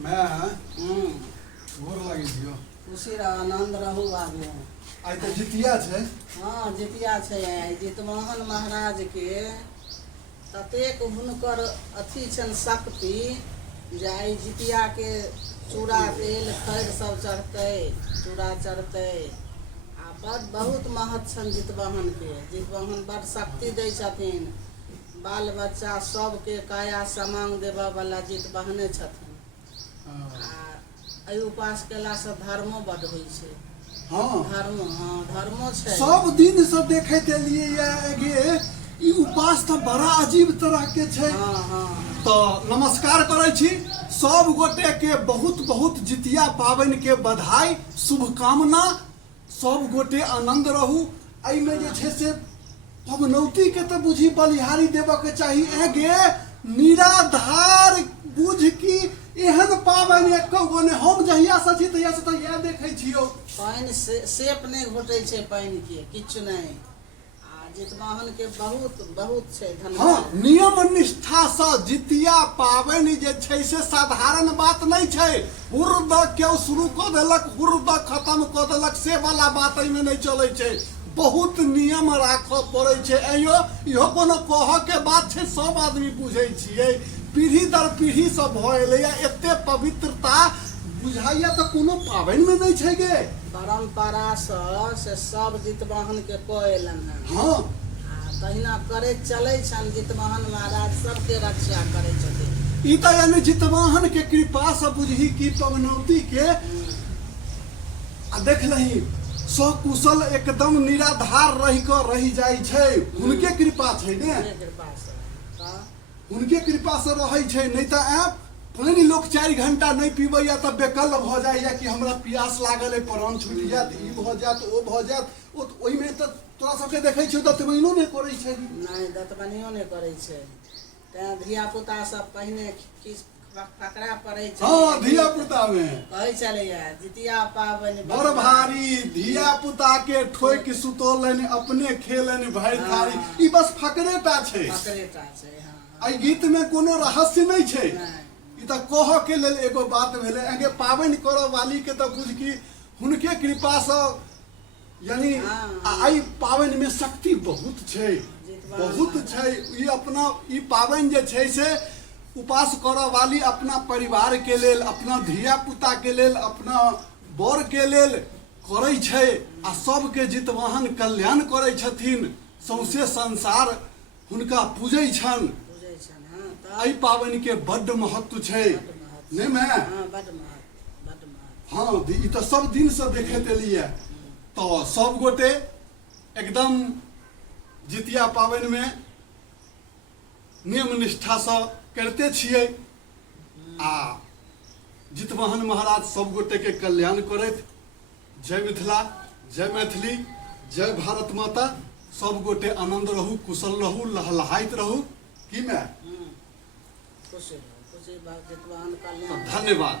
मैं गोर लगी दियो। खुशी रह आनंद रहू आगे। आई तो जितिया छे। हाँ जितिया छे। जितवाहन महाराज के ततेक हुनकर अथी छन शक्ति जे आई जितिया के चूड़ा तेल खैर सब चढ़ते, चूड़ा चढ़ते आ बड़ बहुत महत्व छन जितवाहन के। जितवाहन बड़ शक्ति दै छथिन, बाल बच्चा सबके काया समांग देबा वाला जितवाहने छथिन। आ उपास केला से धर्मो बड़ होइ छै। हाँ धर्मो छै। सब दिन से देखे लिए ये ई उपास तो बड़ा अजीब तरह के छै। तो नमस्कार करे छी सब गोटे के, बहुत बहुत जितिया पावन के बधाई शुभकामना। सब गोटे आनंद रहू। आई में जे छै से पवनौती के तो बुझी बलिहारी देबा के चाहिए। गे निराधार बुझ की एहन पावन एक गोने हम जहिया से छी तहिया से तो यह देखे छियो। पानि सेप नहीं घोटे छै, पानि के किछु नहीं। आ जितवाहन के बहुत बहुत छै धन्यवाद। हाँ नियम निष्ठा से जितिया पावन जे छै से साधारण बात नहीं छै। हुर्द क्यों शुरू क देलक, हुर्द खत्म क देलक, से वाला बात एमे नहीं चले छै। बहुत नियम राख पड़े छै। अयो इहो कोनो कह के बात छै, सब आदमी बुझे छियै। पीढ़ी दर पीढ़ी से भइले एते पवित्रता बुझाइया तो कोनो पावन में नहीं छै गे। परंपरा से सब जितवाहन के कएलन है। हाँ तहिना करे चले छन। जितवाहन महाराज सबके रक्षा करे छथिन। ई त यानी जितवाहन के कृपा से बुझही की पवनौती के आ देख लही सकुशल एकदम निराधार रही जाय छै। उनके कृपा छै ने, उनके कृपा से रहे छै। नहीं तो पानी लोग 4 घंटा नहीं पीबैया तब बेकल भ जाइया कि हमरा प्यास लागल है, प्राण छूट जात, ई भ जात, ओ भ जात। ओहि में तो तोरा सबके देखे छियो दतमनियो नहीं करे छै। नहीं दतमनियो नहीं करे छै। ते धिया पुता सब पहिने पकड़ा पड़े छै। हाँ धिया पुता में कहे चले जितिया पावन बड़ भारी। धिया पुता के ठोक सुतोलन, अपने खेलन भरि थारी। ई बस फकरेटा छै। फकरेटा छै। आई गीत में कोनो रहस्य नहीं छै। ई तो कह के लेल एगो बात भेले। आगे पावन करऽ वाली के तो बुझ की हुनके कृपा से यानी आई पावन में शक्ति बहुत छै, बहुत छै। ई अपना ई पावन जे छै से उपास करऽ वाली अपना परिवार के लेल, अपना धिया पुता के लेल, अपना बर के लेल करे छै। आ सबके जितवाहन कल्याण करे छथिन। सौंसे संसार हुनका पूजै छन। आई पावन के बड्ड महत्व छै ने मैं। हाँ ई तो सब दिन से देखते एलिए। तो सब गोटे एकदम जितिया पावन में नियम निष्ठा से करते छियै। आ जितवाहन महाराज सब गोटे के कल्याण करैत। जय मिथिला, जय मैथिली, जय भारत माता। सब गोटे आनंद रहू, कुशल रहू, लहलहाइत रहू की मैं। खुशी जितवाहन कल्याण। धन्यवाद।